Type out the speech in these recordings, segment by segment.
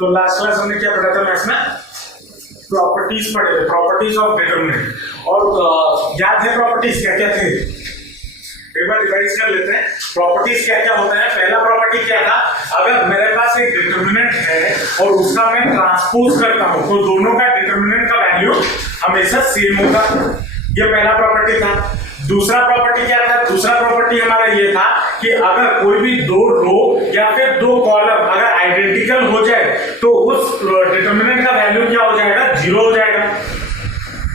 तो last class हमने क्या पढ़ा था मैथ्स में? प्रॉपर्टीज पढ़े थे, प्रॉपर्टीज ऑफ डिटरमिनेंट। और याद है प्रॉपर्टीज क्या क्या थे? एक बार रिवाइज कर लेते हैं। प्रॉपर्टीज क्या क्या होता है? पहला प्रॉपर्टी क्या था? अगर मेरे पास एक डिटरमिनेंट है और उसका मैं ट्रांसपोज करता हूं तो दोनों का डिटरमिनेंट का वैल्यू हमेशा सेम होगा। ये पहला प्रॉपर्टी था। दूसरा प्रॉपर्टी क्या था? दूसरा प्रॉपर्टी हमारा ये था कि अगर कोई भी दो रो या फिर दो कॉलम अगर आइडेंटिकल हो जाए तो उस डिटरमिनेंट का वैल्यू क्या हो जाएगा? 0 हो जाएगा,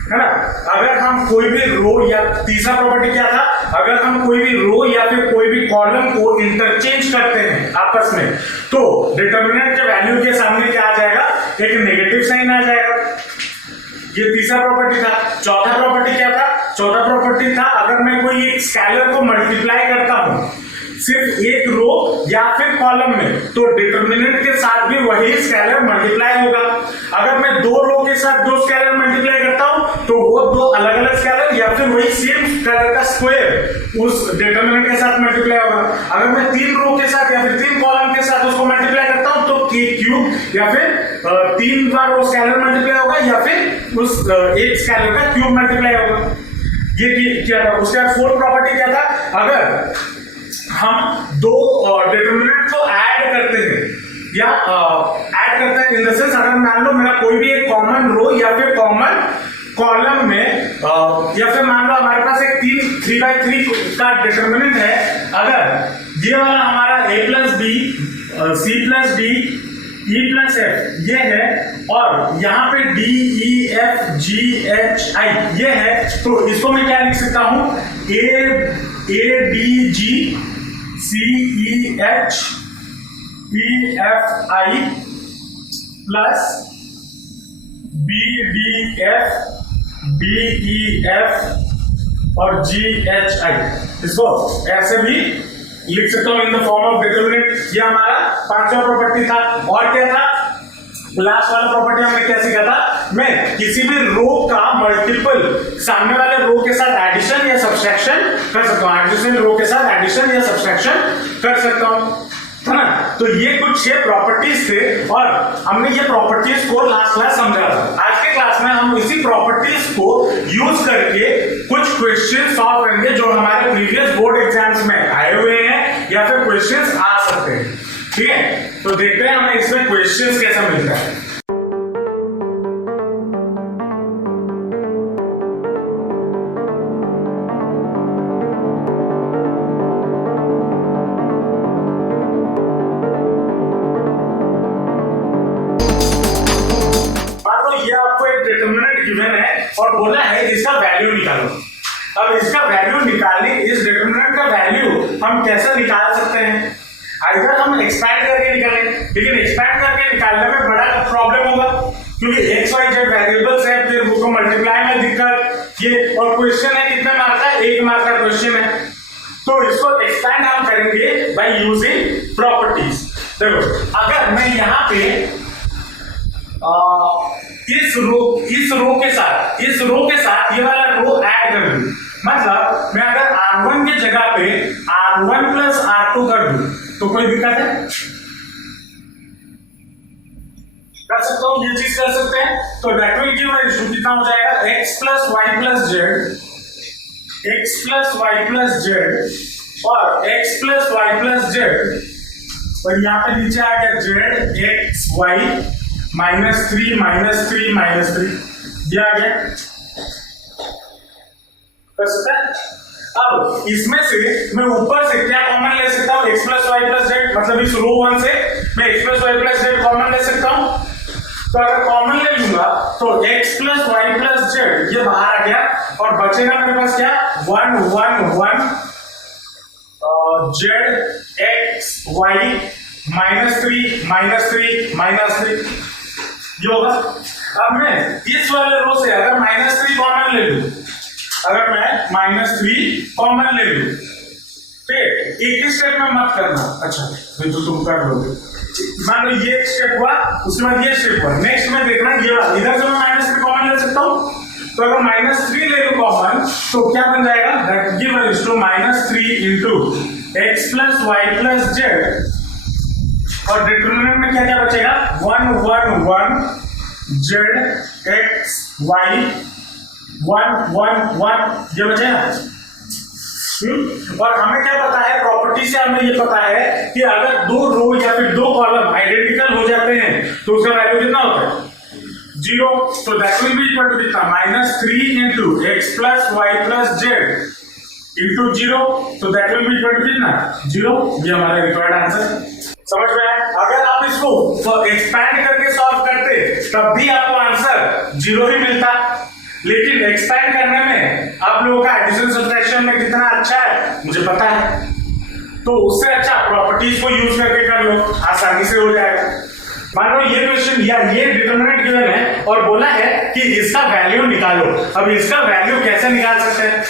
है ना। अगर हम कोई भी रो या तीसरा प्रॉपर्टी क्या था? अगर हम कोई भी रो या फिर कोई भी कॉलम को इंटरचेंज करते हैं आपस में तो डिटरमिनेंट के वैल्यू के सामने क्या आ जाएगा? एक नेगेटिव साइन आ जाएगा। ये तीसरा प्रॉपर्टी था। चौथा प्रॉपर्टी क्या था? चौथा प्रॉपर्टी था अगर मैं कोई एक स्केलर को मल्टीप्लाई करता हूं सिर्फ एक रो या फिर कॉलम में तो डिटरमिनेंट के साथ भी वही स्केलर मल्टीप्लाई होगा। अगर मैं दो रो के साथ दो स्केलर मल्टीप्लाई करता हूं तो वो दो अलग अलग स्केलर या फिर वही सेम स्केलर का स्क्वायर उस डिटरमिनेंट के साथ मल्टीप्लाई होगा। अगर मैं तीन रो के साथ या फिर तीन कॉलम के साथ उसको मल्टीप्लाई करता हूं तो के क्यूब या फिर तीन बार वो स्केलर मल्टीप्लाई होगा या फिर उस एक स्केलर का क्यूब मल्टीप्लाई होगा। ये क्या था? उसके बाद फोर्थ प्रॉपर्टी क्या था? अगर हम दो डिटरमिनेंट को ऐड करते हैं या ऐड करते हैं इन द सेंस अगर मान लो मेरा कोई भी एक कॉमन रो या फिर कॉमन कॉलम में या फिर मान लो हमारे पास एक 3/3 का डिटरमिनेंट है। अगर ये वाला हमारा a plus B C plus D E plus F ये है और यहाँ पे D E F G H I ये है तो इसको मैं क्या लिख सकता हूं? A D G C E H E F I plus B D F D E F और जी एच आई इसको ऐसे भी लिख सकता हूं in the form of determinant. ये हमारा पांचवा प्रॉपर्टी था। और क्या था? लास्ट वाला प्रॉपर्टी हमने क्या सीखा था? मैं किसी भी रो का मल्टीपल सामने वाले रो के साथ एडिशन या सब्सट्रैक्शन कर सकता हूं। एडिशन रो के साथ एडिशन या सब्सट्रैक्शन कर सकता हूं, है ना। तो ये कुछ 6 प्रॉपर्टीज थे और हमने ये प्रॉपर्टीज को लास्ट क्लास समझा था। आज के क्लास में हम इसी प्रॉपर्टीज को यूज करके कुछ क्वेश्चन सॉल्व करेंगे जो हमारे प्रीवियस बोर्ड एग्जाम्स में आए हुए हैं या फिर क्वेश्चंस आ सकते हैं। ठीक है, तो देखते हैं हमें इसमें क्वेश्चंस कैसा मिलता है। गिवन है और बोला है इसका वैल्यू निकालो। अब इसका वैल्यू निकालने इस डिटरमिनेंट का वैल्यू हम कैसे निकाल सकते हैं? अगर हम एक्सपैंड करके निकालें, लेकिन एक्सपैंड करके निकालने में बड़ा प्रॉब्लम होगा क्योंकि एक्स वाई जेड वेरिएबल्स है, फिर उसको मल्टीप्लाई में दिक्कत। ये और क्वेश्चन है कितने मार्क का? 1 मार्क का क्वेश्चन है। तो इसको एक्सपैंड हम करेंगे बाय यूजिंग प्रॉपर्टीज। देखो अगर मैं यहाँ पे इस रो के साथ ये वाला रो ऐड कर दूं, मतलब मैं अगर R1 के जगह पे R1 प्लस R2 कर दूं तो कोई दिक्कत है? कर सकता हूं, ये चीज कर सकते हैं। तो दैट विल गिव रेशियो कितना हो जाएगा? x plus Y plus Z, x plus Y plus Z और x plus Y plus Z और यहाँ पे नीचे आ गया जेड एक्स वाई -3 ये आ गया। कर सकता है? अब इसमें से मैं ऊपर से क्या कॉमन ले सकता हूं? x plus Y plus Z, मतलब इस रो 1 से मैं x plus Y plus Z common ले सकता हूं। तो अगर कॉमन ले लूंगा तो x plus Y plus Z ये बाहर आ गया और बचेगा मेरे पास क्या? 1 1 1 जेड एक्स वाई -3 ये होगा। अब मैं इस वाले रो से अगर -3 कॉमन ले लूं, अगर मैं -3 कॉमन ले लूं, ठीक, एक ही स्टेप में मत करना। अच्छा नहीं तो तुम कर लोगे। मान लो ये स्टेप हुआ, उसके बाद ये स्टेप हुआ, नेक्स्ट में देखना ये वाला, इधर से मैं -3 कॉमन ले सकता हूं। तो अगर -3 ले लूं कॉमन तो क्या बन जाएगा? That gives to -3 into x plus y plus z और डिटरमिनेंट में क्या क्या बचेगा 1 1 1 z x y 1 1 1 ये बचेगा। और हमें क्या पता है, प्रॉपर्टी से हमें ये पता है कि अगर दो रो या फिर दो कॉलम आइडेंटिकल हो जाते हैं तो उसका वैल्यू कितना होता है 0। तो that will be equal to कितना -3 into x plus y plus z into 0। तो that will be equal to कितना 0। ये हमारा रिक्वायर्ड आंसर। समझ में आया? अगर आप इसको एक्सपैंड करके सॉल्व करते तब भी आपको आंसर 0 ही मिलता, लेकिन एक्सपैंड करने में आप लोगों का एडिशन सब्ट्रैक्शन में कितना अच्छा है मुझे पता है, तो उससे अच्छा प्रॉपर्टीज को यूज करके कर लो, आसानी से हो जाएगा। मान लो ये क्वेश्चन या ये डिटरमिनेंट गिवन है और बोला है कि इसका वैल्यू निकालो। अब इसका वैल्यू कैसे निकाल सकते हैं?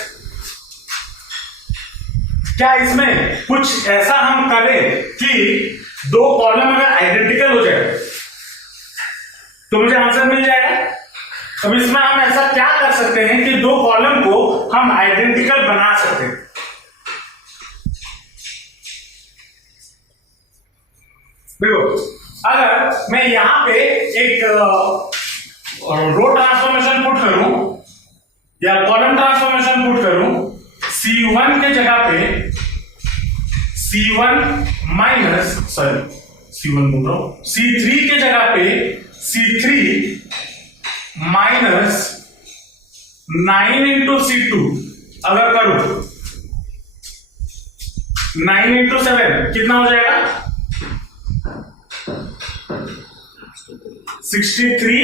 क्या इसमें कुछ ऐसा हम करें कि दो कॉलम अगर आइडेंटिकल हो जाए तो मुझे आंसर मिल जाएगा? अब इसमें हम ऐसा क्या कर सकते हैं कि दो कॉलम को हम आइडेंटिकल बना सकते हैं? देखो, अगर मैं यहां पे एक रो ट्रांसफॉर्मेशन पुट करूं या कॉलम ट्रांसफॉर्मेशन पुट करूं, C1 के जगह पे C3 के जगह पे C3 माइनस 9 into C2 अगर करूं 9 into 7 कितना हो जाएगा 63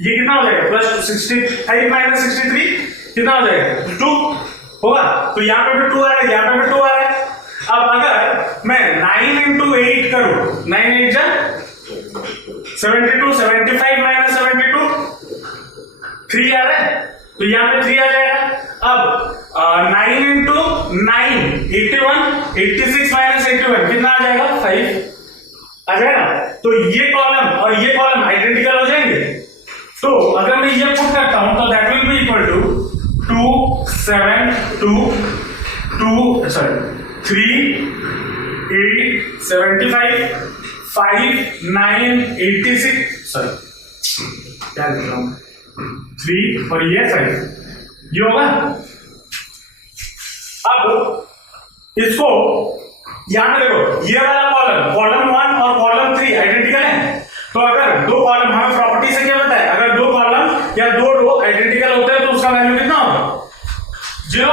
ये कितना हो जाएगा प्लस 65 माइनस 63 कितना हो जाएगा 2 होगा। तो यहां पे भी 2 आ रहा है, यहां पे भी 2 आ रहा है। अब अगर मैं 9 into 8 करूं 9 8 जा 72 75 माइनस 72 3 आ रहा है, तो यहां पे 3 आ जाएगा। अब 9 into 9 81 86 माइनस 81 कितना आ जाएगा 5 आ जाएगा। तो ये कॉलम और ये कॉलम आइडेंटिकल हो जाएंगे। तो अगर मैं ये पुट करता हूं तो that will be equal to 2 7 2 3 8 75 5 9 86 क्या लिख रहा हूं 3 और ये 5 ये होगा। अब इसको यहां पे देखो, ये वाला कॉलम 1 और कॉलम 3 आइडेंटिकल है। तो अगर दो कॉलम, हमें प्रॉपर्टी से क्या पता है, अगर दो कॉलम या दो रो आइडेंटिकल होते हैं तो उसका वैल्यू कितना होगा 0।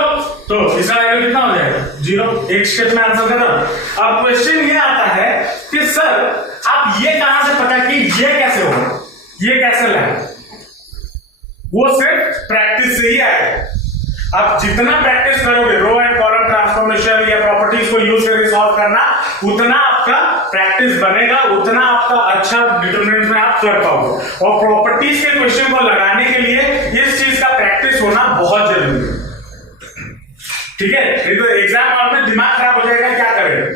तो इसका वैल्यू कितना हो जाएगा 0। एक स्टेप में आंसर खत्म। अब क्वेश्चन ये आता है कि सर आप ये कहां से पता कि ये कैसे होगा, ये कैसे लाए? वो सिर्फ प्रैक्टिस से ही आएगा। आप जितना प्रैक्टिस करोगे रो एंड कॉलम ट्रांसफॉर्मेशन या प्रॉपर्टीज को यूज करके सॉल्व करना, उतना आपका प्रैक्टिस बनेगा, उतना आपका अच्छा डिटरमिनेंट में आप कर पाओगे। और प्रॉपर्टीज के क्वेश्चन को लगाने के लिए इस चीज का प्रैक्टिस होना बहुत जरूरी है, ठीक है? नहीं तो एग्जाम हॉल में दिमाग खराब हो जाएगा, क्या करेंगे?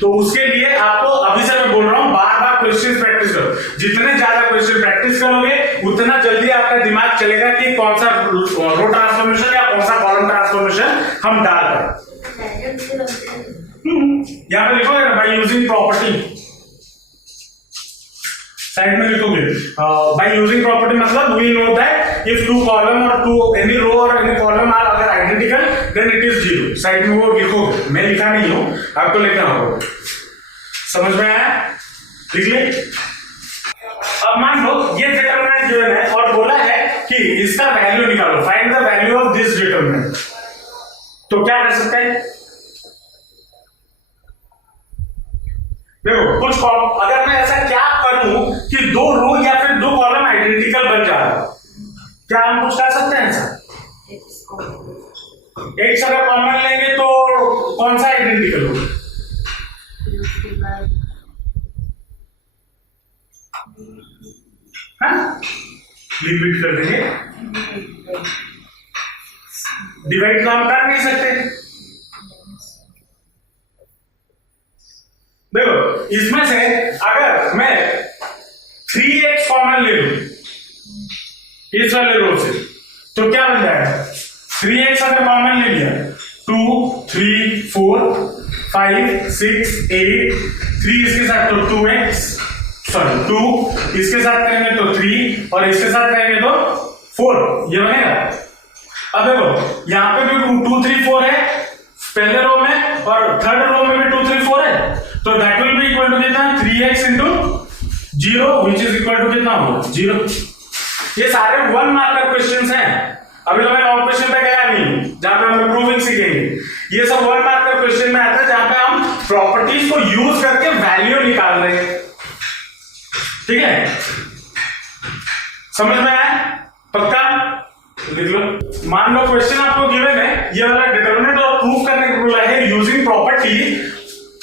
तो उसके लिए आपको अभी से मैं बोल रहा हूं, बार बार क्वेश्चन प्रैक्टिस करो। जितने ज्यादा क्वेश्चन प्रैक्टिस करोगे उतना जल्दी आपका दिमाग चलेगा कि कौन सा रो ट्रांसफॉर्मेशन या कौन सा कॉलम ट्रांसफॉर्मेशन हम डाल रहे। यहां पे लिखोगे ना बाय यूजिंग प्रॉपर्टी, साइड में लिखोगे बाय यूजिंग प्रॉपर्टी, मतलब we know that if two column और टू एनी रो और एनी कॉलम आर अगर identical then it is 0। Side में वो लिखोगे, मैं लिखा नहीं हूं, आपको लिखना होगा। समझ में आया? लिख ले। अब मान लो ये डिटरमिनेंट गिवन है और बोला है कि इसका वैल्यू निकालो, find the value of this determinant. तो क्या कर सकते हैं? देखो, कुछ अगर मैं ऐसा क्या करूं कि दो रो या फिर दो कॉलम आइडेंटिकल बन जा रहा, क्या हम कुछ कर सकते हैं ऐसा? एक से अगर कॉमन लेंगे तो कौन सा आइडेंटिकल होगा? लिमिट कर देंगे, डिवाइड तो हम कर नहीं सकते। देखो, इसमें से अगर मैं 3x कॉमन ले लूं इस वाले रो से तो क्या बन जाएगा? 3x अगर कॉमन ले लिया 2 3 4 5 6 8 3 इसके साथ तो 2x सॉरी 2 इसके साथ करेंगे तो 3 और इसके साथ करेंगे तो 4 ये बनेगा। अब देखो यहाँ पे भी 2 3 4 है पहले रो में और थर्ड रो में भी 2 3 4 है तो that will be equal to कितना 3x into 0 which is equal to कितना होगा 0। ये सारे 1 मार्कर क्वेश्चंस हैं। अभी तो मैं और क्वेश्चन पे गया नहीं जहां पे हम प्रूविंग सीखेंगे। ये सब 1 मार्कर क्वेश्चन में आता है जहां पे हम प्रॉपर्टीज को यूज करके वैल्यू निकाल रहे हैं। ठीक है समझ में आया पक्का लिख लो। मान लो क्वेश्चन आपको गिवन है ये वाला डिटरमिनेंट और प्रूफ करने के बोला है using property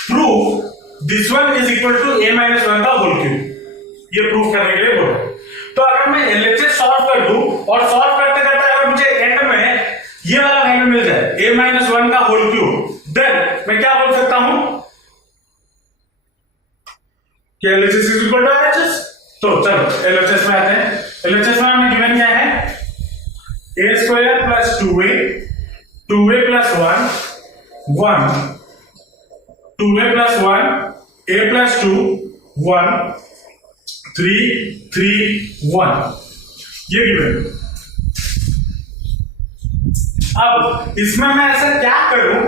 proof this one is equal to a - 1 का होल क्यूब। ये प्रूफ करने के लिए बोला। तो अगर मैं LHS सॉल्व कर दूं और सॉल्व करते करते अगर मुझे एंड में ये वाला वैल्यू मिल जाए a - 1 का होल क्यूब देन मैं क्या बोल सकता हूं कि LHS is equal to RHS। तो चलो LHS में आते हैं। LHS में हमें गिवन क्या है a square plus 2a 2a plus 1 1 2a plus 1 a plus 2 1 3 3 1 ये गिवन। अब इसमें मैं ऐसा क्या करूं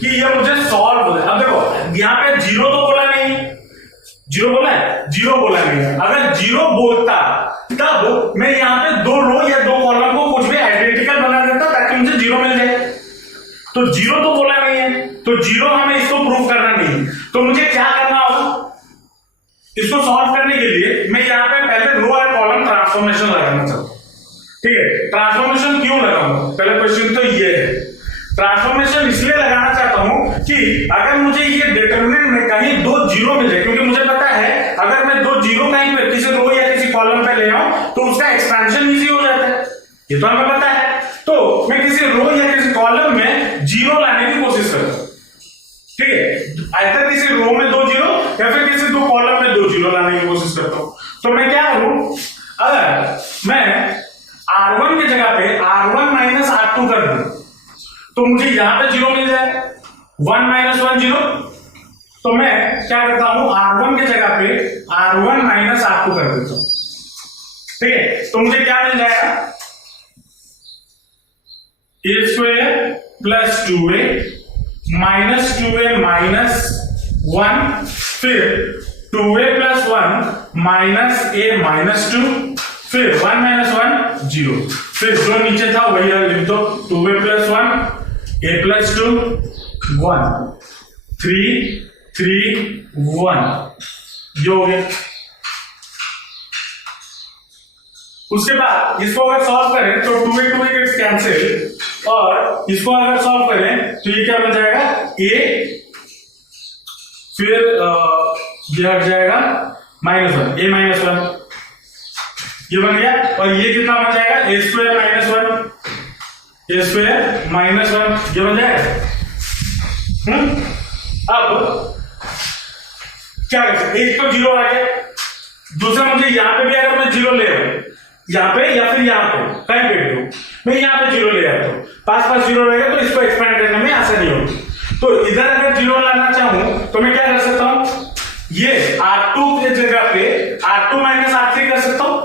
कि ये मुझे सॉल्व हो जाए। अब देखो यहाँ पे 0 तो बोला नहीं 0 बोला है 0 बोला नहीं है। अगर 0 बोलता तब मैं यहाँ पे 2 रो या 2 कॉलम को कुछ भी आइडेंटिकल बना देता ताकि मुझे 0 मिल जाए। तो 0 तो बोला नहीं है तो 0 हमें इसको प्रूव करना नहीं। तो मुझे क्या करना होगा इसको सॉल्व करने के लिए मैं यहाँ पे पहले रो और कॉलम ट्रांसफॉर्मेशन लगाना चाहता हूँ। ठीक है ट्रांसफॉर्मेशन क्यों लगाऊंगा पहले क्वेश्चन तो ये है। ट्रांसफॉर्मेशन इसलिए लगाना चाहता हूं कि अगर मुझे ये डिटरमिनेंट में कहीं 2 0 मिल जाए क्योंकि मुझे पता है अगर मैं 2 0 कहीं पे किसी रो या किसी कॉलम पे ले आऊं तो उसका एक्सपेंशन इजी हो जाता है। ये तो हमें पता है। तो मैं किसी रो या किसी कॉलम में 0 लाने की कोशिश करता हूं। ठीक है आइदर किसी रो में 2 0 या फिर किसी 2 कॉलम में 2 0 लाने की कोशिश करता हूं। तो मैं क्या करूं अगर मैं R1 की जगह पे R1 - R2 कर दूं तो मुझे यहां पे 0 मिल जाए 1 - 1 0। तो मैं क्या करता हूं R1 की जगह पे R1 - R2 कर देता हूं। ठीक है तो मुझे क्या मिल जाएगा a square plus 2a minus 2a minus 1 फिर 2a plus 1 minus a minus 2 फिर 1 - 1 0 फिर जो नीचे था वही लिख दो 2a plus 1 a plus 2 1 3 3 1 ये हो गया। उसके बाद इसको अगर सॉल्व करें तो 2a 2a गेट्स कैंसिल और इसको अगर सॉल्व करें तो ये क्या बन जाएगा a फिर ये हट जाएगा -1 a - 1 ये बन गया और ये कितना बन जाएगा a square - 1 a square - 1 ये बन जाएगा। अब क्या करते एक तो 0 आ गया दूसरा मुझे यहां पे भी अगर मैं 0 ले आऊं यहां पे या फिर यहां पे कहीं पे भी मैं यहां पे 0 ले आता हूं पास 0 रहेगा तो इसको एक्सपेंड करने में आसानी होगी। तो इधर अगर 0 लाना चाहूं तो मैं क्या कर सकता हूं ये R2 की जगह पे R2 - R3 कर सकता हूं।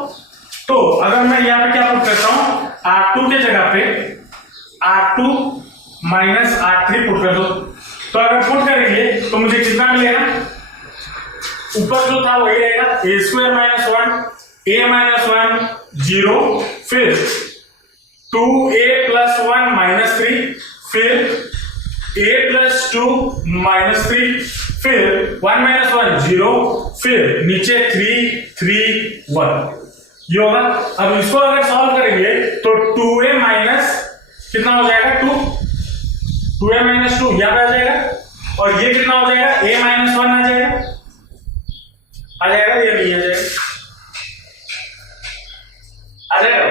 तो अगर मैं यहां पे क्या पुट करता हूं R2 की जगह पे R2 - R3 पुट कर दो। तो अगर पुट करेंगे तो मुझे कितना मिलेगा ऊपर जो था वही रहेगा a square - 1 a - 1 0 फिर 2a plus 1 - 3 फिर a plus 2 - 3 फिर 1 - 1 0 फिर नीचे 3 3 1 ये होगा। अब इसको अगर सॉल्व करेंगे तो 2a माइनस कितना हो जाएगा 2a - 2 यहां पे आ जाएगा और ये कितना हो जाएगा a - 1 आ जाएगा ये नहीं आ जाएगा।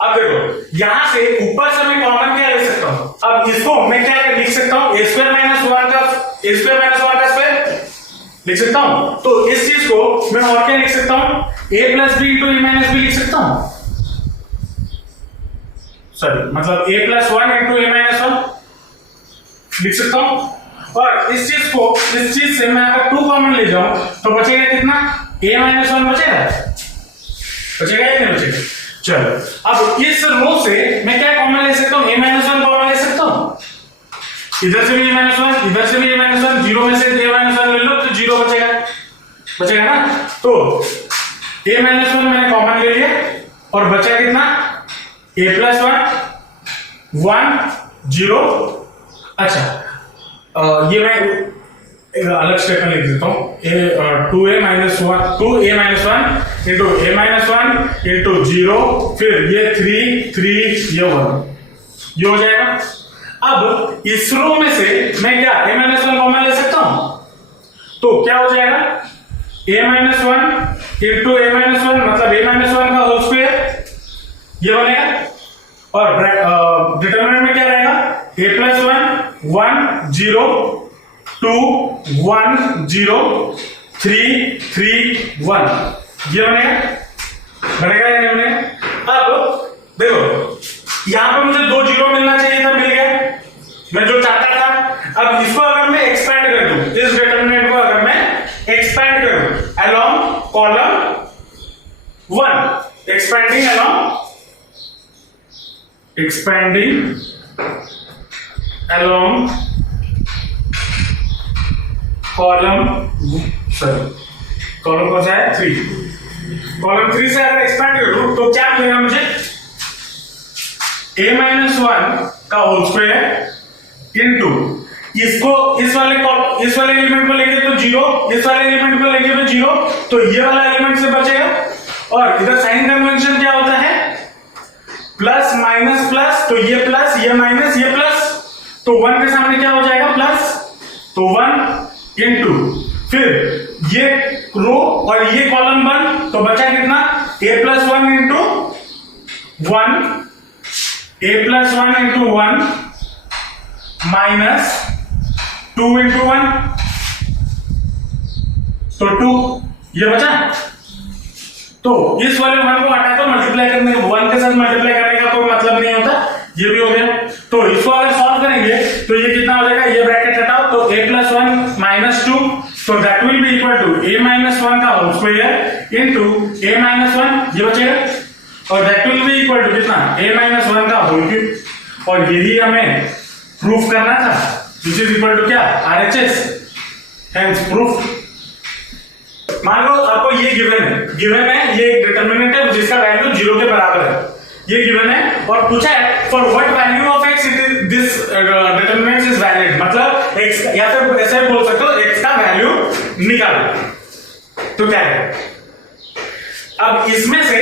अब देखो यहां से ऊपर से मैं कॉमन क्या ले सकता हूं अब इसको मैं क्या लिख सकता हूं a square - 1 का स्क्वायर लिख सकता हूं। तो इस चीज को मैं और क्या लिख सकता हूं a plus b into a minus b लिख सकता हूं सॉरी मतलब a plus 1 into a minus 1 लिख सकता हूं। और इस चीज से मैं अगर 2 कॉमन ले जाऊं तो बचेगा कितना, a माइनस 1 बचेगा या नहीं बचेगा। चलो अब इस रो से मैं क्या कॉमन ले सकता हूं, a माइनस 1 कॉमन ले सकता हूं। इधर से भी a माइनस 1, इधर से भी a माइनस 1, जीरो में से a माइनस 1 ले लो तो जीरो बचेगा ना। तो a माइनस 1 मैंने कॉमन ले लिया और बचा कितना, a प्लस 1 1 0। अच्छा ये मैं एक अलग स्टेटमेंट लिख देता हूं, 2a minus 1 into a minus 1 into 0, फिर ये 3 ये 1, ये हो जाएगा। अब इस रो में से मैं क्या a माइनस 1 कॉमन ले सकता हूं, तो क्या हो जाएगा, a minus 1 into a minus 1 मतलब a माइनस 1 का होल स्क्वायर ये बनेगा। और डिटरमिनेंट में क्या रहेगा, a प्लस 1 1 0 2 1 0 3 1 ये बनेगा या नहीं बनेगा। अब देखो यहां पे मुझे 2 जीरो मिलना चाहिए था, मिल गया, मैं जो चाहता था। अब इसको अगर मैं एक्सपेंड कर दूं, इस डिटरमिनेंट को अगर मैं एक्सपेंड करूं along column 1, expanding along column कौन सा है, 3, कॉलम 3 से अगर एक्सपेंड करूं तो क्या मिलेगा मुझे, a माइनस 1 का होल स्क्वायर इंटू इसको इस वाले एलिमेंट को लेंगे तो 0, इस वाले एलिमेंट को लेंगे तो 0, तो ये वाला एलिमेंट से बचेगा। और इधर साइन कन्वेंशन क्या होता है, प्लस माइनस प्लस, तो ये प्लस ये माइनस ये प्लस, तो 1 के सामने क्या हो जाएगा प्लस, तो 1 इंटू फिर ये रो और ये कॉलम 1, तो बचा कितना, a plus 1 into 1, a plus 1 into 1 minus 2 into 1, तो 2 ये बचा। तो इस वाले 1 को हटा दो, मल्टीप्लाई करने का 1 के साथ मल्टीप्लाई करने का कोई मतलब नहीं होता, ये भी हो गया। तो इसको अगर सॉल्व करेंगे तो ये कितना हो जाएगा, ये ब्रैकेट हटाओ तो a प्लस 1 माइनस 2, तो that will be equal to a minus 1 का whole square into a minus 1 ये बचेगा, और that will be equal to कितना, a माइनस 1 का होल क्यूब। और यही हमें प्रूफ करना था, विच इज इक्वल टू क्या, RHS, हेंस प्रूफ। मान लो आपको ये गिवन है, ये एक डिटरमिनेंट है जिसका वैल्यू 0 के बराबर है, ये गिवन है और पूछा है for what value of x this determinant is valid, मतलब x या फिर ऐसे बोल सकते हो x का वैल्यू निकालो, तो क्या है। अब इसमें से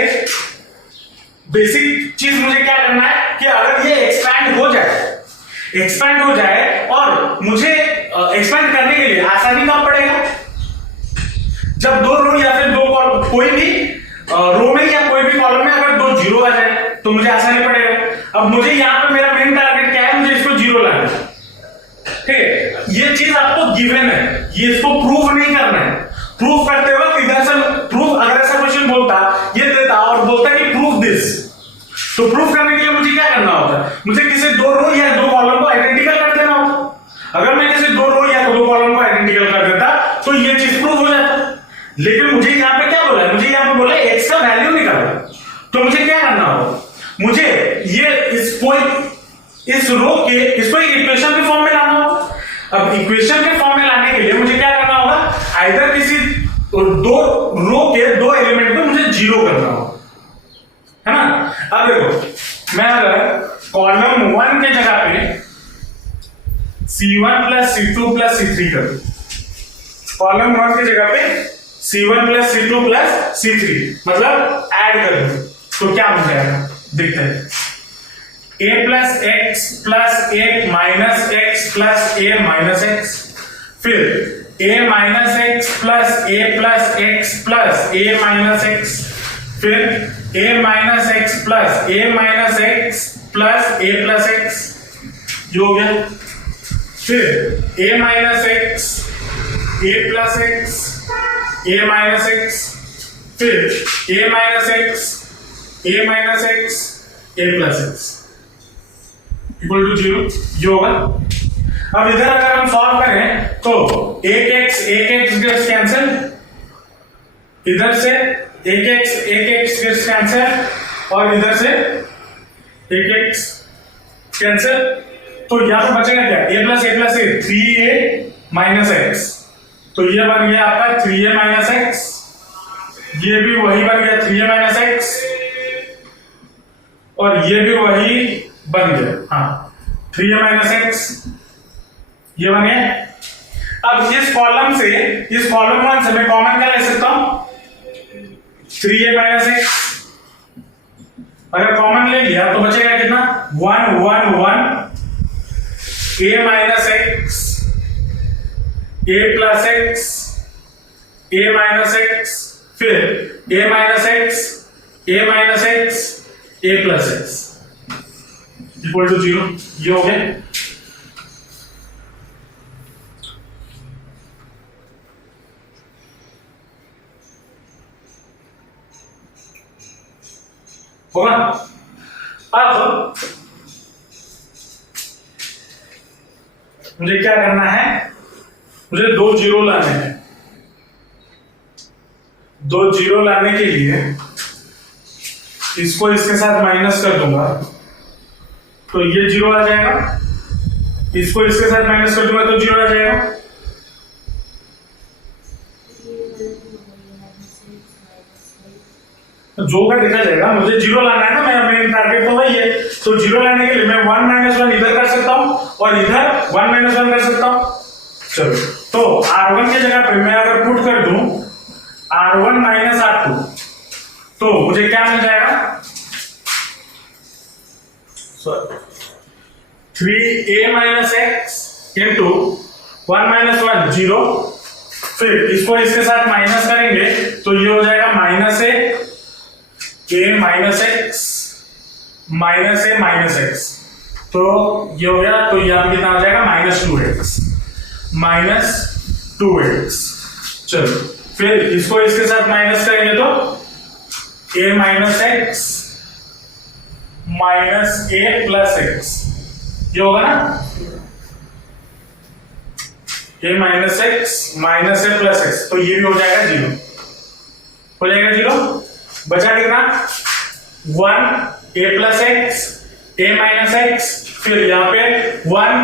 बेसिक चीज मुझे क्या करना है कि अगर ये एक्सपैंड हो जाए और मुझे एक्सपैंड करने के लिए आसानी कहां पड़ेगा, जब 2 रो या फिर 2 कॉलम, कोई भी रो में या कोई भी कॉलम में अगर 2 जीरो आ जाए तो मुझे आसानी पड़ेगा। अब मुझे यहाँ पे मेरा मेन टारगेट क्या है, मुझे इसको 0 लाना है, ठीक है। ये चीज आपको गिवन है, ये इसको प्रूफ नहीं करना है। प्रूफ करते वक्त इधर से प्रूफ, अगर ऐसा क्वेश्चन बोलता, ये देता और बोलता कि प्रूफ दिस, तो प्रूफ करने के लिए मुझे क्या करना होता है, मुझे किसी 2 रो या 2 कॉलम को आइडेंटिकल कर देना होता। अगर मैं किसी 2 रो या 2 कॉलम को आइडेंटिकल कर देता तो ये चीज प्रूफ हो जाता। लेकिन मुझे यहाँ पे क्या बोला है, मुझे यहाँ पे बोला है x का वैल्यू निकालो, तो मुझे क्या करना होगा, मुझे ये इस रो के इसको इक्वेशन के फॉर्म में लाना होगा। अब इक्वेशन के फॉर्म में लाने के लिए मुझे क्या करना होगा, आइदर किसी 2 रो के 2 एलिमेंट को मुझे 0 करना होगा, है ना। अब देखो मैं अगर कॉलम 1 के जगह पे C1 plus C2 plus C3 कर दूं, कॉलम 1 की जगह पे C1 plus C2 plus C3 मतलब ऐड कर दूं, तो क्या हो जाएगा देखते हैं। a प्लस एक्स प्लस एक minus X plus a minus X, फिर a minus X plus a plus X plus a minus X, फिर a minus X plus a minus X plus a plus X, जो हो गया। फिर a minus X a plus X a minus X, फिर a minus X a minus X a plus X equal to 0, ये होगा। अब इधर अगर हम सॉल्व करें तो एक एक्स गेट्स कैंसिल, इधर से एक एक्स गेट्स कैंसिल और इधर से एक एक्स कैंसिल, तो यहां पे बचेगा क्या, a plus A 3a minus x, तो ये बन गया आपका 3a माइनस एक्स, ये भी वही बन गया 3a माइनस एक्स और ये भी वही बन गया, हाँ 3a माइनस एक्स, ये बन गया। अब इस कॉलम से, इस कॉलम 1 से मैं कॉमन क्या ले सकता हूं 3a माइनस एक्स, अगर कॉमन ले लिया तो बचेगा कितना 1 1 1 a minus X a plus X a minus X, फिर a minus X a minus X a plus X equal to 0, ये हो गया। होगा। अब मुझे क्या करना है, मुझे 2 जीरो लाने हैं, 2 जीरो लाने के लिए इसको इसके साथ माइनस कर दूंगा तो ये 0 आ जाएगा, इसको इसके साथ माइनस कर दूंगा तो 0 आ जाएगा। जो का देखा जाएगा, मुझे 0 लाना है ना, मेरा मेन टारगेट तो वही है, तो 0 लाने के लिए मैं 1 माइनस 1 इधर कर सकता हूं और इधर 1 माइनस 1 कर सकता हूं। चलो, तो R1 की जगह पे मैं अगर पुट कर दूं R1 माइनस R2 तो मुझे क्या मिल जाएगा 3a minus x into 1 minus 1 0, फिर इसको इसके साथ माइनस करेंगे तो ये हो जाएगा minus a minus x minus a minus x, तो ये हो गया, तो यहाँ पे कितना आ जाएगा माइनस 2x। चलो, फिर इसको इसके साथ माइनस करेंगे तो a minus x minus a plus x, ये होगा ना a minus x minus a plus x, तो ये भी हो जाएगा 0, हो जाएगा 0। बचा कितना 1 a plus X a minus X, फिर यहाँ पे 1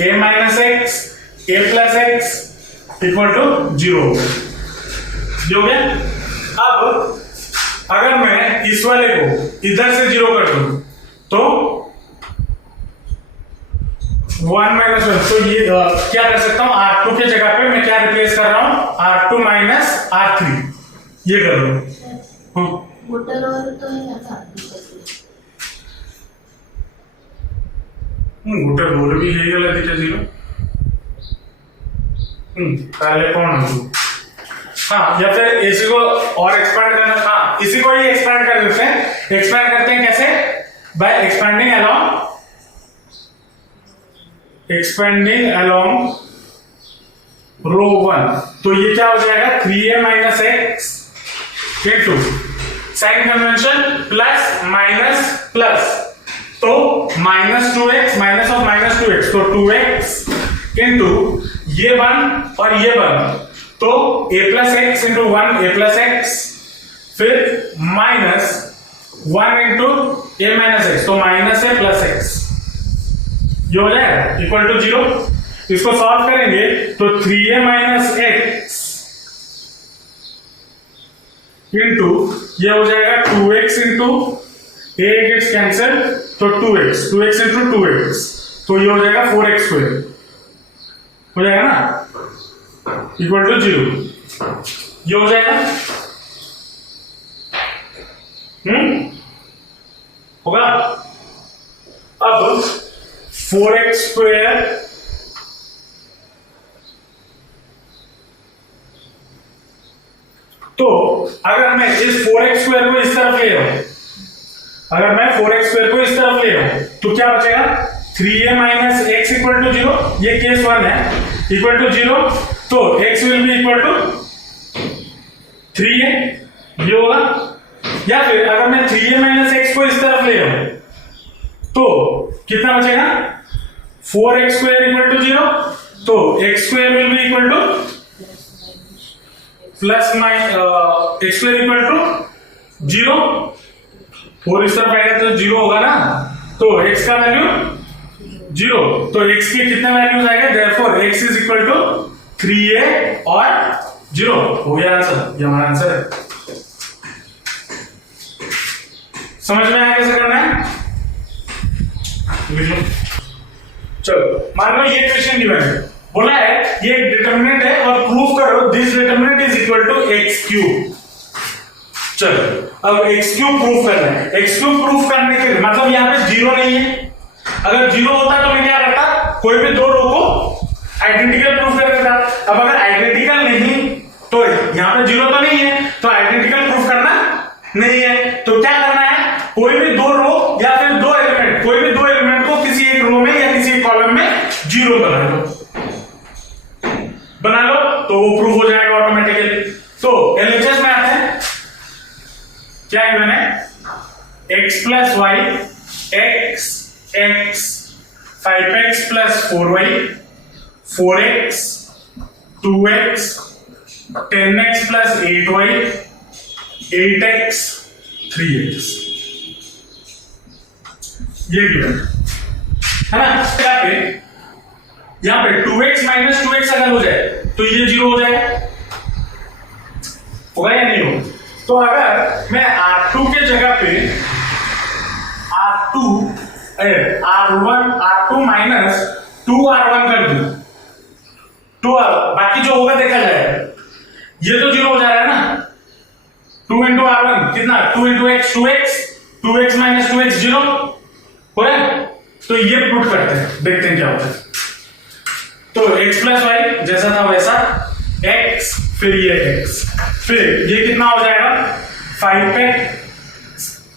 a minus X a plus X equal to 0 हो गया। अब अगर मैं इस वाले को इधर से 0 कर दूं तो 1 माइनस 1, तो ये क्या कर सकता हूं R2 के जगह पे मैं क्या रिप्लेस कर रहा हूं R2 माइनस R3, ये कर लो। गुटर बोल भी है गलत है 0, पहले कौन है तू, हाँ, या फिर इसी को और एक्सपेंड करना, हाँ इसी को ही एक्सपेंड कर देते हैं। एक्सपेंड करते हैं कैसे, बाय एक्सपेंडिंग अलोंग रो 1, तो ये क्या हो जाएगा 3a minus x into sign convention plus minus plus, तो minus 2x minus of minus 2x, तो 2x इंटू ये 1 और ये 1, तो a plus x into 1 a plus x, फिर minus 1 into a minus x, तो माइनस a प्लस एक्स, ये हो जाएगा इक्वल टू 0। इसको सॉल्व करेंगे तो 3a माइनस एक्स इंटू ये हो जाएगा 2x into a gets cancel, तो 2x इंटू 2x, तो ये हो जाएगा 4x स्क्वायर, हो जाएगा ना इक्वल टू 0, ये हो जाएगा, होगा। अब 4x स्क्वायर तो अगर मैं इस 4x स्क्वायर को इस तरफ ले रहा हूं, अगर मैं 4x स्क्वायर को इस तरफ ले रहा हूं तो क्या बचेगा 3a minus x equal to 0, ये केस 1 है, इक्वल टू 0, तो x will be equal to 3a, ये होगा। या फिर अगर मैं 3a माइनस एक्स को इस तरफ ले रहा हूं तो कितना बचेगा 4x square equal to 0, तो x square will be equal to plus x square equal to 0, 4 इस तरफ आएगा तो 0 होगा ना, तो x का वैल्यू 0, तो x के कितने वैल्यूज आएंगे, therefore x is equal to 3a और 0 हो गया आंसर, ये हमारा आंसर है। समझ में आया कैसे करना है? चलो मान लो ये क्वेश्चन गिवन है, बोला है ये डिटरमिनेंट है और प्रूव करो this determinant is equal to x cube. चलो अब x क्यूब प्रूव करना है। x क्यूब प्रूव करने के लिए मतलब यहाँ पे 0 नहीं है, अगर 0 होता तो मैं क्या करता, कोई भी दो रो को आइडेंटिकल प्रूफ कर देता। अब अगर आइडेंटिकल नहीं तो यहाँ पे 0 तो नहीं है, तो आइडेंटिकल प्रूफ करना नहीं है, तो क्या करना है, कोई भी दो रो या फिर दो एलिमेंट, कोई भी दो एलिमेंट को किसी एक रो में या किसी एक कॉलम में 0 बना लो तो वो प्रूफ हो जाएगा ऑटोमेटिकली। तो एलएचएस में आते हैं, क्या है मैंने x plus Y x x 5x plus 4y 4x 2x 10x plus 8y 8x 3x, ये गिवन है ना। यहाँ पे 2x माइनस 2x अगर हो जाए तो ये 0 हो जाएगा, होगा या नहीं हो? तो अगर मैं R2 के जगह पे R2 माइनस 2R1 कर दूं, तो बाकी जो होगा देखा जाएगा, ये तो 0 हो जा रहा है ना, 2 इंटू R1 कितना, 2 into x 2x minus 2x 0 हो रहा है। तो ये पुट करते हैं, देखते हैं क्या होता है। तो x प्लस वाई जैसा था वैसा x, फिर ये x, फिर ये कितना हो जाएगा 5x,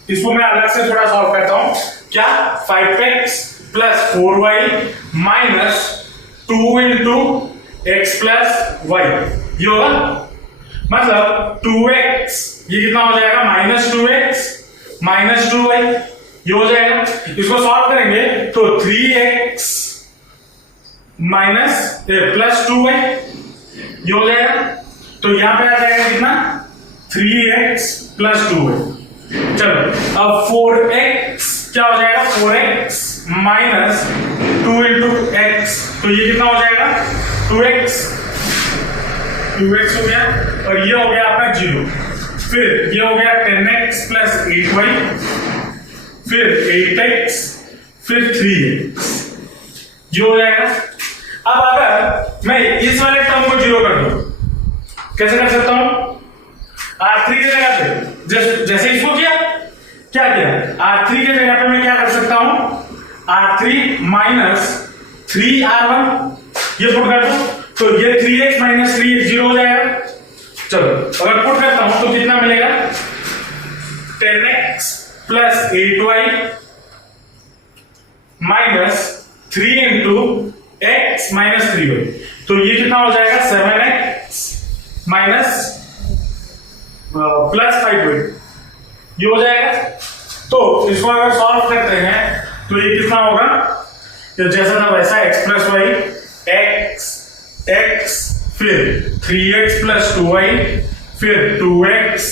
इसको मैं अलग से थोड़ा सॉल्व करता हूं, क्या 5x plus 4y minus 2 into x plus Y, ये होगा मतलब 2x, ये कितना हो जाएगा माइनस 2x माइनस 2y, ये हो जाएगा। इसको सॉल्व करेंगे तो 3x माइनस प्लस 2y, ये हो जाएगा। तो यहां पे आ जाएगा कितना 3x प्लस 2y। चलो अब 4x क्या हो जाएगा, 4x माइनस 2 इंटू x, तो ये कितना हो जाएगा 2x हो गया, और ये हो गया आपका 0। फिर ये हो गया 10x प्लस 8y, फिर 8x, फिर 3x, ये हो जाएगा। अब अगर मैं इस वाले टर्म को 0 कर दूं, कैसे कर सकता हूं, R3 की जगह पे जैसे इसको किया, क्या किया, R3 की जगह पे मैं क्या कर सकता हूं, R3 माइनस 3R1, ये पुट कर दूं तो ये 3x माइनस 3x 0 हो जाएगा। चलो अगर पुट करता हूं तो कितना मिलेगा, 10x plus 8y minus 3 into x minus 3y, तो ये कितना हो जाएगा 7x माइनस प्लस 5y, ये हो जाएगा। तो इसको अगर सॉल्व करते हैं तो ये कितना होगा, तो जैसा था वैसा x प्लस वाई x फिर 3x प्लस 2y, फिर 2x,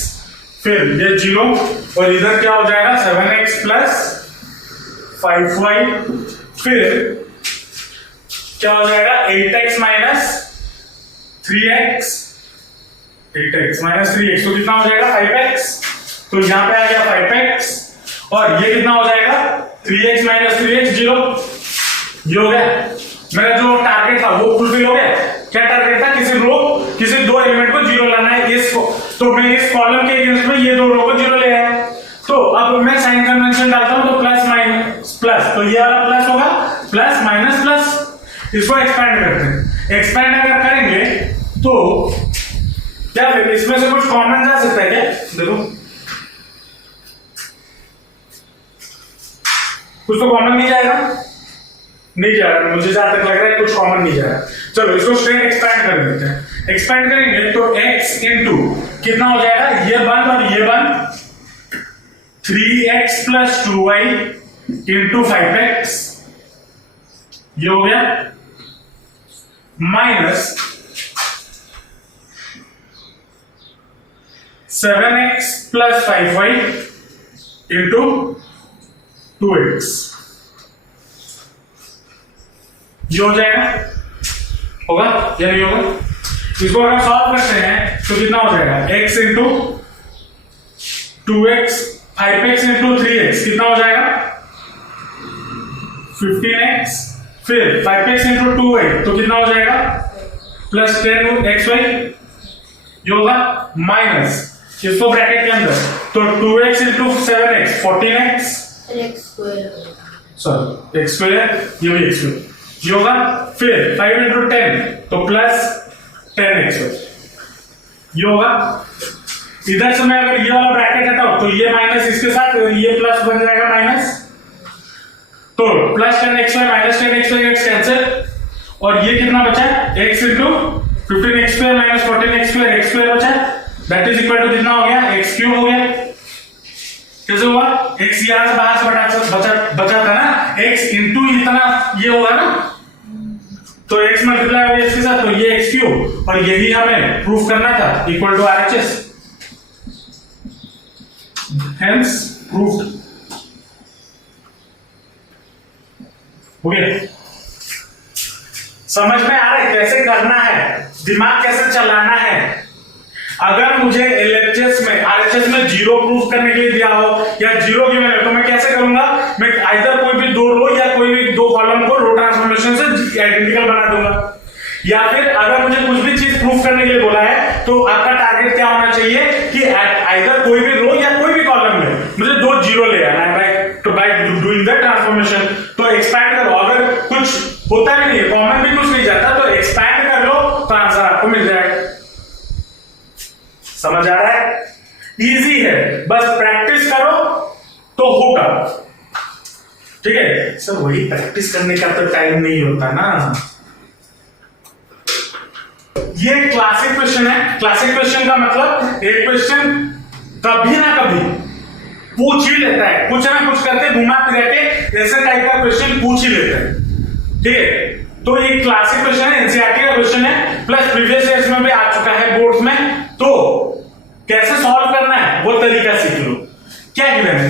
फिर ये 0, और इधर क्या हो जाएगा 7x प्लस 5y, फिर क्या हो जाएगा 8x minus 3x, 8x minus 3x, तो कितना हो जाएगा 5x, तो यहां पे आ गया 5x, और ये कितना हो जाएगा 3x माइनस 3x 0, ये हो गया। मेरा जो टारगेट था वो फुलफिल हो गया। क्या टारगेट था, किसी दो एलिमेंट को 0 लाना है, इसको तो मैं इस कॉलम के अगेंस्ट में ये दो रो को 0 ले आया। तो अब मैं साइन कन्वेंशन डालता हूं, तो प्लस माइनस प्लस, तो ये वाला प्लस होगा, प्लस माइनस प्लस, इसको एक्सपैंड करते हैं। एक्सपैंड अगर करेंगे तो क्या इसमें से कुछ कॉमन जा सकता है क्या, देखो कुछ तो कॉमन नहीं जाएगा, नहीं जा रहा, मुझे जहां तक लग रहा है कुछ कॉमन नहीं जा रहा। चलो इसको स्ट्रेट एक्सपैंड कर देते हैं। एक्सपैंड करेंगे तो x इंटू कितना हो जाएगा, ये 1 और ये 1, 3x plus 2y into 5x, ये हो गया minus 7x plus 5y into 2x, ये हो जाएगा, होगा या नहीं होगा? इसको अगर सॉल्व करते हैं तो कितना हो जाएगा, x into 2x, 5x into 3x कितना हो जाएगा 15x, फिर 5x इंटू 2y तो कितना हो जाएगा प्लस 10xy, ये होगा माइनस, इसको ब्रैकेट के अंदर तो 2x into 7x 14x, sorry x square, ये भी x स्क्वायर, ये होगा, फिर 5 इंटू 10 तो प्लस 10x, ये होगा। इधर से मैं अगर ये वाला ब्रैकेट हटाऊं तो ये माइनस इसके साथ ये प्लस बन जाएगा माइनस, तो plus 10xy minus 10xy cancel, और ये कितना बचा x into 15x square minus 14x square, x square बचा, दैट इज इक्वल टू कितना हो गया x क्यूब हो गया। कैसे हुआ, x यहां से बाहर से बचा था ना, x इंटू इतना ये होगा ना, तो x मल्टीप्लाई हो गया इसके साथ, तो ये x क्यूब, और यही हमें प्रूफ करना था equal to RHS, hence proved. Okay, समझ में आ रहा है कैसे करना है, दिमाग कैसे चलाना है। अगर मुझे एलएचएस में आरएचएस में जीरो प्रूफ करने के लिए दिया हो या जीरो गिवन है तो मैं कैसे करूंगा, मैं आइदर कोई भी दो रो या कोई भी दो कॉलम को रो ट्रांसफॉर्मेशन से आइडेंटिकल बना दूंगा, या फिर अगर मुझे कुछ भी चीज प्रूफ करने के लिए बोला है तो आपका टारगेट क्या होना चाहिए कि आइदर कोई भी रो या कोई भी कॉलम में मुझे दो जीरो ले आना है बाय डूइंग द ट्रांसफॉर्मेशन। तो एक्सपैंड करो, अगर कुछ होता भी नहीं है, कॉमन भी कुछ नहीं जाता, तो एक्सपैंड कर लो तो आंसर आपको मिल जाएगा। समझ आ रहा है, इजी है, बस प्रैक्टिस करो तो होगा। ठीक है सर, वही प्रैक्टिस करने का तो टाइम नहीं होता ना। ये क्लासिक क्वेश्चन है, क्लासिक क्वेश्चन का मतलब एक क्वेश्चन कभी ना कभी पूछ ही लेता है, कुछ ना कुछ करके घुमा फिरा के ऐसे टाइप का क्वेश्चन पूछ ही लेता है। ठीक है, तो ये क्लासिक क्वेश्चन है, एनसीईआरटी का क्वेश्चन है, प्लस प्रीवियस ईयर्स में भी आ चुका है बोर्ड में, तो कैसे सॉल्व करना है वो तरीका सीख लो। क्या गिवन है,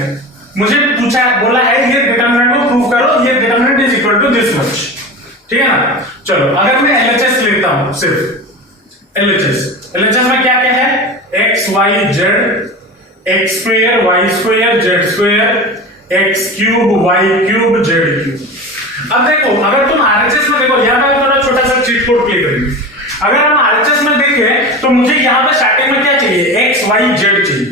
मुझे पूछा बोला है ये डिटरमिनेंट को प्रूव करो, ये determinant is equal to this much. ठीक है ना, चलो अगर मैं एलएचएस लेता हूं, सिर्फ एलएचएस में क्या क्या है, X Y Z, X square Y square Z square, X cube Y cube Z cube. अब देखो, अगर तुम आरएचएस में देखो, यहां पर थोड़ा छोटा सा चीट कोड प्ले करेंगे। अगर हम आरएचएस में देखें तो मुझे यहां पर स्टार्टिंग में क्या चाहिए, एक्स वाई जेड चाहिए।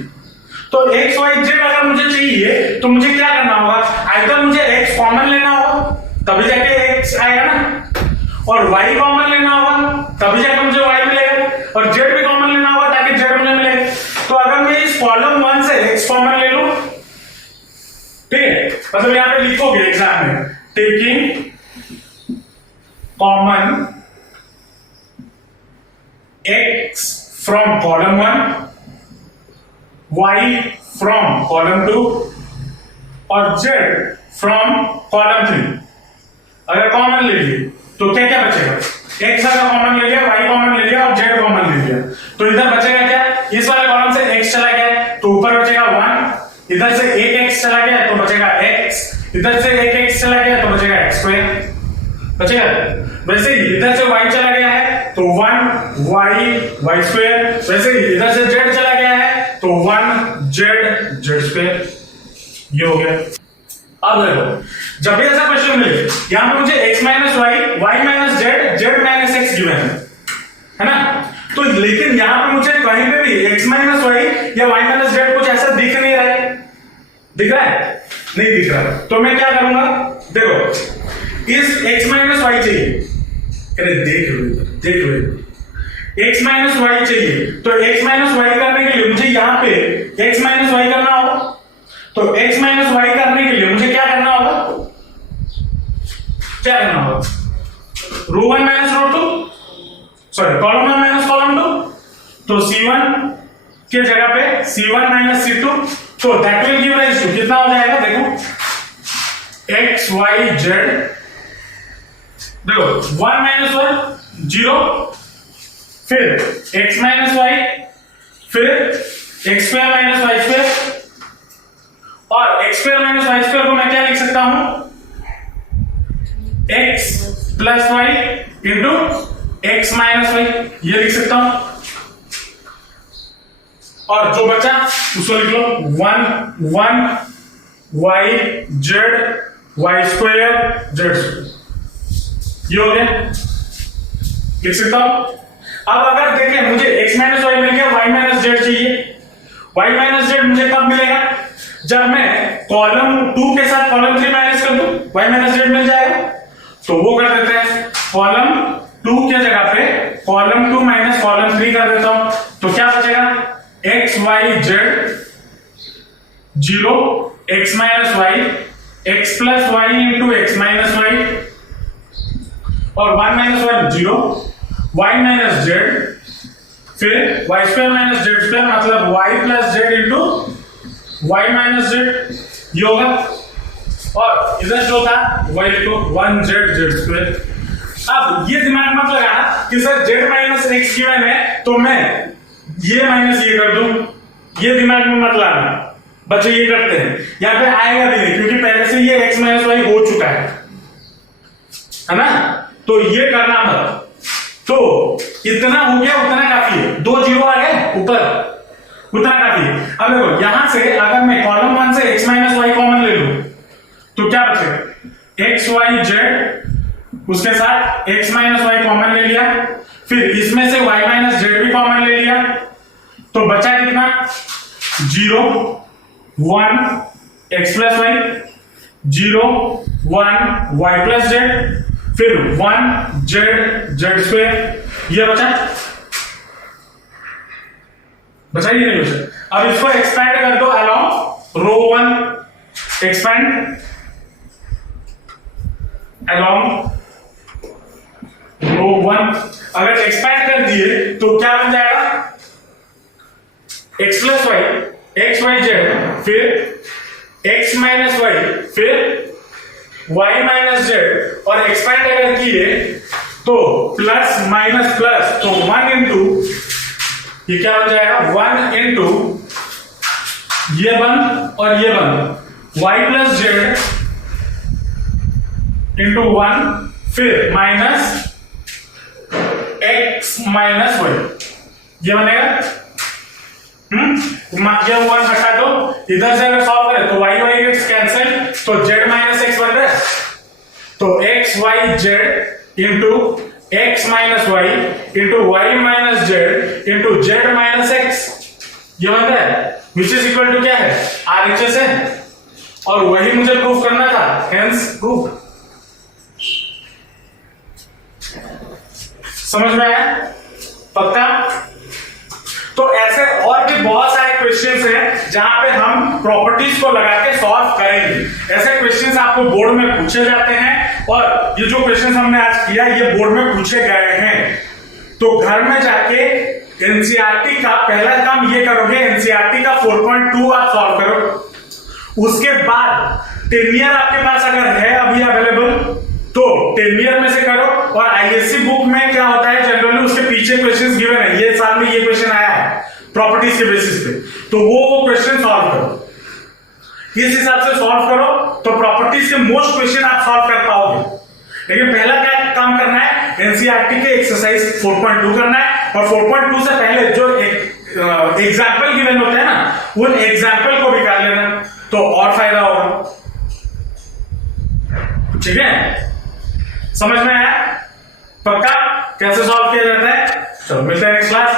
तो एक्स वाई जेड अगर मुझे चाहिए तो मुझे क्या करना होगा, आइदर मुझे एक्स कॉमन लेना होगा तभी जाके एक्स आएगा ना, और वाई कॉमन लेना होगा तभी जाके मुझे वाई मिलेगा, और जेड भी कॉमन लेना होगा ताकि जेड मुझे मिलेगा। तो अगर मैं इस कॉलम 1 से एक्स कॉमन ले लूं, ठीक है, मतलब यहां पे लिखोगे एग्जाम में, taking common x from column 1, y from column 2 और z from column 3। अगर कॉमन ले लिए तो क्या क्या बचेगा, x अगर कॉमन ले लिया, y कॉमन ले लिया और z कॉमन ले लिया, तो इधर बचेगा क्या, इस वाले कॉलम से x चला गया तो ऊपर बचेगा 1, इधर से एक x चला गया तो बचेगा x, इधर से एक x चला गया तो बचेगा x स्क्वायर बचेगा। वैसे ही इधर से y चला गया है तो 1 y स्क्वायर, वैसे ही इधर से z चला गया है तो 1 z स्क्वायर, ये हो गया। अब देखो, जब भी ऐसा क्वेश्चन मिले, यहां पे मुझे x minus Y, Y minus Z, Z minus X given है ना, तो लेकिन यहां पे मुझे कहीं पे भी x माइनस वाई या y माइनस जेड कुछ ऐसा दिख नहीं रहा है, दिख रहा है, नहीं दिख रहा, तो मैं क्या करूंगा, देखो इस x माइनस वाई चाहिए, अरे देख लो x माइनस वाई चाहिए, तो x माइनस वाई करने के लिए मुझे यहाँ पे x माइनस वाई करना होगा, तो x माइनस वाई करने के लिए मुझे क्या करना होगा, रो 1 minus rho 2, sorry column 1 minus column 2, तो c1 के जगह पे c1 माइनस c2, तो that will give rise to कितना हो जाएगा, देखो x y z देखो 1 माइनस 1 0, फिर x माइनस वाई, फिर x square minus y square, और x square minus y square को मैं क्या लिख सकता हूं, x plus Y into x minus y, ये लिख सकता हूं। और जो बचा उसको लिख लो 1 y z y square Z square, ये हो गया, लिख सकता हूं। अब अगर देखें मुझे x माइनस वाई मिल गया, y माइनस जेड चाहिए। y माइनस जेड मुझे कब मिलेगा, जब मैं कॉलम 2 के साथ कॉलम 3 माइनस कर दूं, y माइनस जेड मिल जाएगा। तो वो कर देते हैं, कॉलम 2 के जगह पे कॉलम 2 माइनस कॉलम 3 कर देता हूं। तो क्या बचेगा, x y Z 0, x minus Y, x plus Y into x minus Y, और 1 माइनस 1 0, y माइनस जेड, फिर y square minus Z square मतलब y plus Z into Y minus Z, ये होगा। और इधर जो था वही लिखो 1 जेड जेड स्क्वायर। अब ये दिमाग मत लगाना कि sir Z minus X given है तो मैं ये माइनस ये कर दूं, ये दिमाग में मत लाना, बच्चे ये करते हैं, यहाँ पे आएगा भी नहीं क्योंकि पहले से ये x माइनस वाई हो चुका है ना, तो ये करना मत। तो इतना हो गया, उतना काफी है, 2 जीरो आ गए ऊपर, उतना काफी है। अब देखो यहां से अगर मैं कॉलम 1 से x माइनस वाई कॉमन ले लूं तो क्या बचेगा, एक्स वाई जेड, उसके साथ x माइनस वाई कॉमन ले लिया, फिर इसमें से y माइनस जेड भी कॉमन ले लिया, तो बचा कितना, 0 1 x plus Y, 0 1 y plus Z, फिर 1 जेड जेड स्क्वायर, ये बचा ही नहीं बचा। अब इसको एक्सपैंड कर दो अलोंग रो 1, एक्सपैंड अलोंग रो 1। अगर एक्सपैंड कर दिए तो क्या बन जाएगा, x plus Y, X Y Z, फिर x माइनस वाई, फिर y माइनस जेड, और एक्सपैंड अगर किए तो प्लस माइनस प्लस, तो 1 इंटू ये क्या बन जाएगा, 1 इंटू ये बन और ये बन, y प्लस जेड इंटू 1, फिर माइनस x माइनस वाई, ये बनेगा। ये 1 हटा दो, इधर से अगर सॉल्व करें तो y y x कैंसिल, तो z माइनस एक्स बन रहा है, तो x y z into x minus Y into Y minus Z into Z minus X, ये बन रहा है, विच इज इक्वल टू क्या है, RHS है, और वही मुझे प्रूफ करना था, हेंस प्रूफ। समझ में आया, पक्का। तो ऐसे और भी बहुत सारे क्वेश्चंस हैं जहां पे हम प्रॉपर्टीज को लगा के सॉल्व करेंगे। ऐसे क्वेश्चंस आपको बोर्ड में पूछे जाते हैं, और ये जो क्वेश्चंस हमने आज किया ये बोर्ड में पूछे गए हैं। तो घर में जाके एनसीईआरटी का पहला काम ये करोगे, एनसीईआरटी का 4.2 आप सॉल्व करो। उसके बाद 10 ईयर आपके पास अगर है अभी अवेलेबल तो 10 ईयर में से करो, और आईएससी बुक में क्या होता है जनरली उसके पीछे क्वेश्चंस गिवन है, ये साल में ये क्वेश्चन आया है प्रॉपर्टीज के बेसिस पे, तो वो क्वेश्चन सॉल्व करो, इस हिसाब से सॉल्व करो तो प्रॉपर्टीज के मोस्ट क्वेश्चन आप सॉल्व कर पाओगे। लेकिन पहला क्या काम करना है, एनसीईआरटी के एक्सरसाइज 4.2 करना है, और 4.2 से पहले जो एग्जाम्पल गिवन होते हैं ना, उन एग्जाम्पल को भी कर लेना, तो और फायदा होगा। ठीक है, समझ में आया, पक्का कैसे सॉल्व किया जाता है। चलो मिलते हैं नेक्स्ट क्लास।